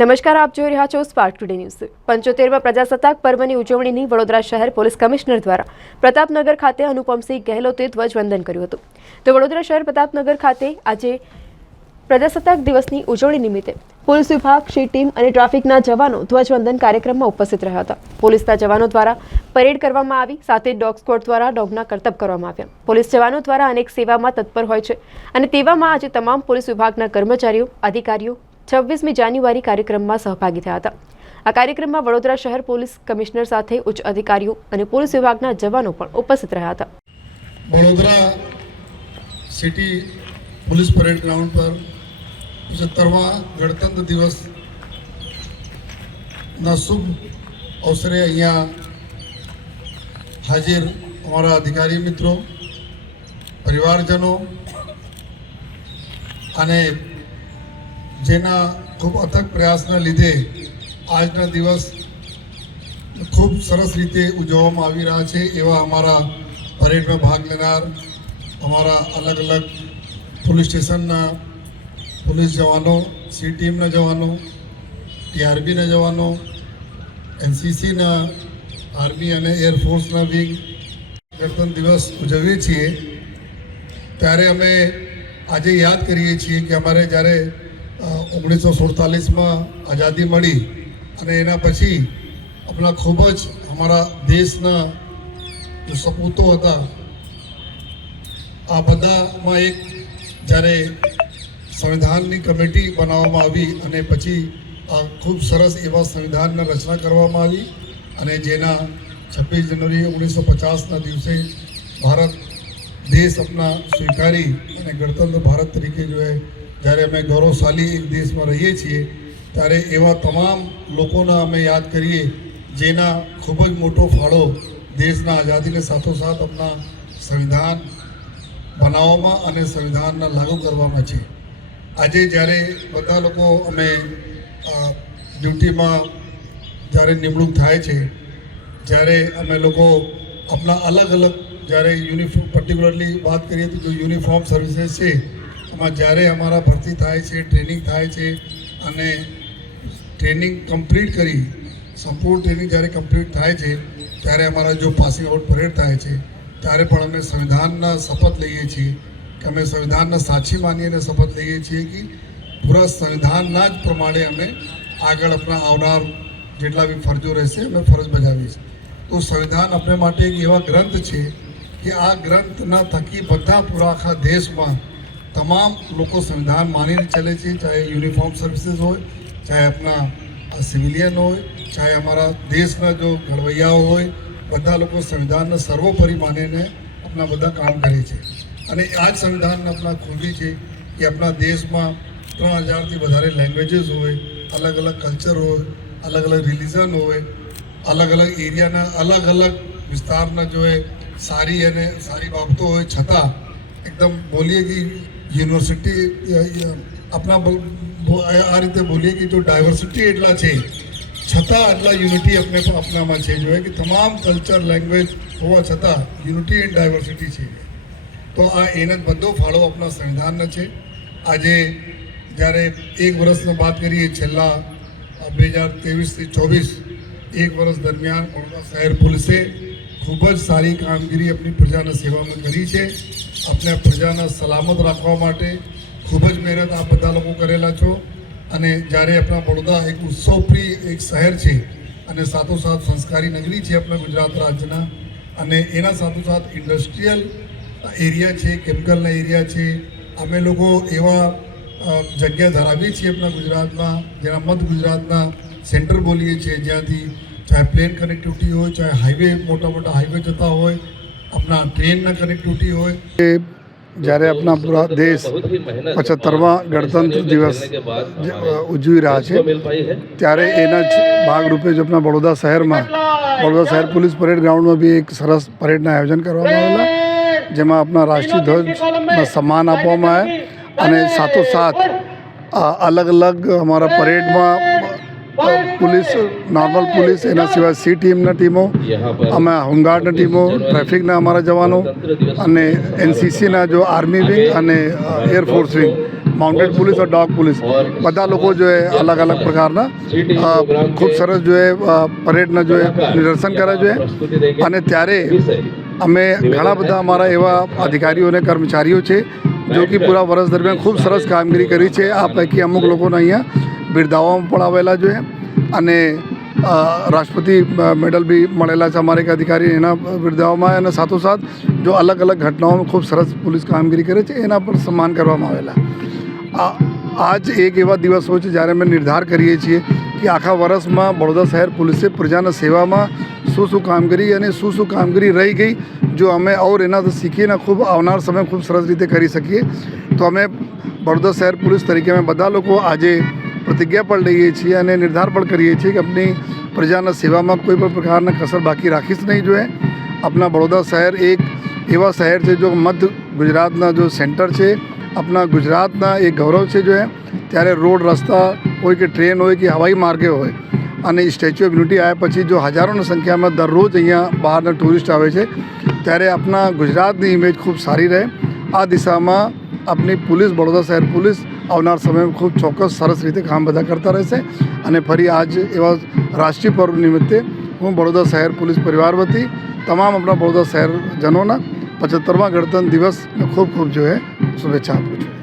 નમસ્કાર, આપ જોઈ રહ્યા છો સ્પાર્ક ટુડે ન્યૂઝ પંચોતેરમાં પ્રજાસત્તાક પર્વની ઉજવણીની વડોદરા શહેર પોલીસ કમિશનર દ્વારા પ્રતાપનગર ખાતે અનુપમસિંહ ગહેલોતે ધ્વજવંદન કર્યું હતું. તો વડોદરા શહેર પ્રતાપનગર ખાતે આજે પ્રજાસત્તાક દિવસની ઉજવણી નિમિત્તે પોલીસ વિભાગ શ્રી ટીમ અને ટ્રાફિકના જવાનો ધ્વજવંદન કાર્યક્રમમાં ઉપસ્થિત રહ્યા હતા. પોલીસના જવાનો દ્વારા પરેડ કરવામાં આવી, સાથે ડોગ સ્ક્વોડ દ્વારા ડોગના કરતબ કરવામાં આવ્યા. પોલીસ જવાનો દ્વારા અનેક સેવામાં તત્પર હોય છે અને તેવામાં આજે તમામ પોલીસ વિભાગના કર્મચારીઓ, અધિકારીઓ છવ્વીસમી જાન્યુઆરી કાર્યક્રમમાં સહભાગી થયા હતા. આ કાર્યક્રમમાં વડોદરા શહેર પોલીસ કમિશનર સાથે ઉચ્ચ અધિકારીઓ અને પોલીસ વિભાગના જવાનો પણ ઉપસ્થિત રહ્યા હતા. Vadodara city police parade ground પર પંચોતેરમા ગણતંત્ર દિવસ ના શુભ અવસરે અહીંયા હાજર અમારા અધિકારી મિત્રો, પરિવારજનો અને જેના ખૂબ અથક પ્રયાસના લીધે આજના દિવસ ખૂબ સરસ રીતે ઉજવવામાં આવી રહ્યા છે એવા અમારા પરેડમાં ભાગ લેનાર અમારા અલગ અલગ પોલીસ સ્ટેશનના પોલીસ જવાનો, સી ટીમના જવાનો, ટીઆરબીના જવાનો, એનસીસીના, આર્મી અને એરફોર્સના વિંગ ગણતંત્ર દિવસ ઉજવીએ છીએ. ત્યારે અમે આજે યાદ કરીએ છીએ કે અમારે જ્યારે ઓગણીસો સુડતાલીસમાં આઝાદી મળી અને એના પછી આપણા ખૂબ જ અમારા દેશના જે સપૂતો હતા, આ બધામાં એક જ્યારે સંવિધાનની કમિટી બનાવવામાં આવી અને પછી આ ખૂબ સરસ એવા સંવિધાનની રચના કરવામાં આવી અને જેના છવ્વીસ જાન્યુઆરી ઓગણીસો પચાસના દિવસે ભારત દેશ આપણા સ્વીકારી અને ગણતંત્ર ભારત તરીકે જો જ્યારે અમે ગૌરવશાલી દેશમાં રહીએ છીએ, ત્યારે એવા તમામ લોકોના અમે યાદ કરીએ, જેના ખૂબ જ મોટો ફાળો દેશના આઝાદીને સાથોસાથ આપણા સંવિધાન બનાવવામાં અને સંવિધાનના લાગુ કરવામાં છે. આજે જ્યારે બધા લોકો અમે ડ્યુટીમાં જ્યારે નિમણૂક થાય છે, જ્યારે અમે લોકો આપણા અલગ અલગ જ્યારે યુનિફોર્મ, પર્ટિક્યુલરલી વાત કરીએ તો જો યુનિફોર્મ સર્વિસીસ છે એમાં જ્યારે અમારા ભરતી થાય છે ટ્રેનિંગ થાય છે અને ટ્રેનિંગ કમ્પ્લીટ કરી, સંપૂર્ણ ટ્રેનિંગ જ્યારે કમ્પ્લીટ થાય છે, ત્યારે અમારા જો પાસિંગ આઉટ પરેડ થાય છે, ત્યારે પણ અમે સંવિધાનના શપથ લઈએ છીએ કે અમે સંવિધાનના સાચી માનીને શપથ લઈએ છીએ કે પૂરા સંવિધાનના જ પ્રમાણે અમે આગળ આપણા આવનાર જેટલા બી ફરજો રહેશે, અમે ફરજ બજાવીએ છીએ. તો સંવિધાન આપણે માટે એક એવા ગ્રંથ છે કે આ ગ્રંથના થકી બધા પૂરા આખા દેશમાં તમામ લોકો સંવિધાન માનીને ચાલે છે, ચાહે યુનિફોર્મ સર્વિસીસ હોય, ચાહે આપણા સિવિલિયન હોય, ચાહે અમારા દેશના જો ઘડવૈયાઓ હોય, બધા લોકો સંવિધાનને સર્વોપરી માનીને આપણા બધા કામ કરે છે. અને આ જ સંવિધાન આપણા ખૂબી છે કે આપણા દેશમાં ત્રણ હજારથી વધારે લેંગ્વેજીસ હોય અલગ અલગ કલ્ચર હોય અલગ અલગ રિલિઝન હોય અલગ અલગ એરિયાના અલગ અલગ વિસ્તારના જો એ સારી અને સારી બાબતો હોય, છતાં એકદમ બોલીએ કે યુનિવર્સિટી આપણા આ રીતે બોલીએ કે જો ડાયવર્સિટી એટલા છે, છતાં આટલા યુનિટી આપણે આપણામાં છે. જોઈએ કે તમામ કલ્ચર, લેંગ્વેજ હોવા છતાં યુનિટી એન્ડ ડાયવર્સિટી છે. તો આ એનો બધો ફાળો આપણા સંવિધાનનો છે. આજે જ્યારે એક વર્ષનો વાત કરીએ, છેલ્લા બે હજાર ત્રેવીસથી ચોવીસ, એક વર્ષ દરમિયાન વડોદરા શહેર પોલીસે ખૂબ જ સારી કામગીરી આપણી પ્રજાના સેવામાં કરી છે. આપણે પ્રજાના સલામત રાખવા માટે ખૂબ જ મહેનત આ બધા લોકો કરેલા છો. અને જ્યારે આપણા વડોદરા એક ઉત્સવપ્રિય એક શહેર છે અને સાથોસાથ સંસ્કારી નગરી છે આપણા ગુજરાત રાજ્યના અને એના સાથોસાથ ઇન્ડસ્ટ્રીયલ એરિયા છે, કેમિકલના એરિયા છે. અમે લોકો એવા જગ્યા ધરાવીએ છીએ આપણા ગુજરાતમાં, જેના મધ્ય ગુજરાતના સેન્ટર બોલીએ છીએ જ્યાંથી ચાહે પ્લેન કનેક્ટિવિટી હોય ચાહે હાઈવે મોટા મોટા હાઈવે જતા હોય આપણા ટ્રેનના કનેક્ટિવિટી હોય. જ્યારે આપણા પૂરા દેશ પચહત્તરમા ગણતંત્ર દિવસ ઉજવી રહ્યા છે ત્યારે એના જ ભાગરૂપે જ આપણા વડોદરા શહેરમાં વડોદરા શહેર પોલીસ પરેડ ગ્રાઉન્ડમાં બી એક સરસ પરેડના આયોજન કરવામાં આવેલા જેમાં આપણા રાષ્ટ્રીય ધ્વજમાં સન્માન આપવામાં આવે અને સાથોસાથ આ અલગ અલગ અમારા પરેડમાં પોલીસ નોર્મલ પોલીસ એના સિવાય સી ટીમના ટીમો અમે હોમગાર્ડના ટીમો ટ્રાફિકના અમારા જવાનો અને એનસીસીના જો આર્મી વિંગ અને air force wing mounted police और ડોગ પોલીસ બધા લોકો જો એ અલગ અલગ પ્રકારના ખૂબ સરસ જો એ પરેડના જો એ નિદર્શન કરે છે અને ત્યારે અમે ઘણા બધા અમારા એવા અધિકારીઓ અને કર્મચારીઓ છે જો કે પૂરા વર્ષ દરમિયાન ખૂબ સરસ કામગીરી કરી છે આ પૈકી અમુક લોકોને અહીંયા બિરદાવવામાં પણ આવેલા જોઈએ. અને રાષ્ટ્રપતિ મેડલ બી મળેલા છે અમારે એક અધિકારી એના બિરદાવવામાં અને સાથોસાથ જો અલગ અલગ ઘટનાઓમાં ખૂબ સરસ પોલીસ કામગીરી કરે છે, એના પર સન્માન કરવામાં આવેલા. આજ એક એવા દિવસ છે જ્યારે અમે નિર્ધાર કરીએ છીએ કે આખા વર્ષમાં બડોદા શહેર પોલીસે પ્રજાના સેવામાં શું શું કામગીરી અને શું શું કામગીરી રહી ગઈ, જો અમે ઓર એનાથી શીખીને ખૂબ આવનાર સમય ખૂબ સરસ રીતે કરી શકીએ, તો અમે બડોદા શહેર પોલીસ તરીકે અમે બધા લોકો આજે પ્રતિજ્ઞા પણ લઈએ છીએ અને નિર્ધાર પણ કરીએ છીએ કે આપણી પ્રજાના સેવામાં કોઈ પણ પ્રકારના કસર બાકી રાખીશ નહીં જોઈએ. આપણા બરોડા શહેર એક એવા શહેર છે જો મધ્ય ગુજરાતના જો સેન્ટર છે આપણા ગુજરાતના એક ગૌરવ છે જો ત્યારે રોડ, રસ્તા હોય કે ટ્રેન હોય કે હવાઈ માર્ગે હોય, અને સ્ટેચ્યુ ઓફ યુનિટી આવ્યા પછી જો હજારોની સંખ્યામાં દરરોજ અહીંયા બહારના ટુરિસ્ટ આવે છે, ત્યારે આપણા ગુજરાતની ઇમેજ ખૂબ સારી રહે. આ દિશામાં આપણી પોલીસ બડોદા શહેર પોલીસ આવનાર સમયમાં ખૂબ ચોક્કસ સરસ રીતે કામ બધા કરતા રહેશે. અને ફરી આજ એવા રાષ્ટ્રીય પર્વ નિમિત્તે હું બડોદા શહેર પોલીસ પરિવાર વતી તમામ આપણા બડોદા શહેરજનોના પચહત્તરમા ગણતંત્ર દિવસને ખૂબ ખૂબ જો એ શુભેચ્છા આપું છું.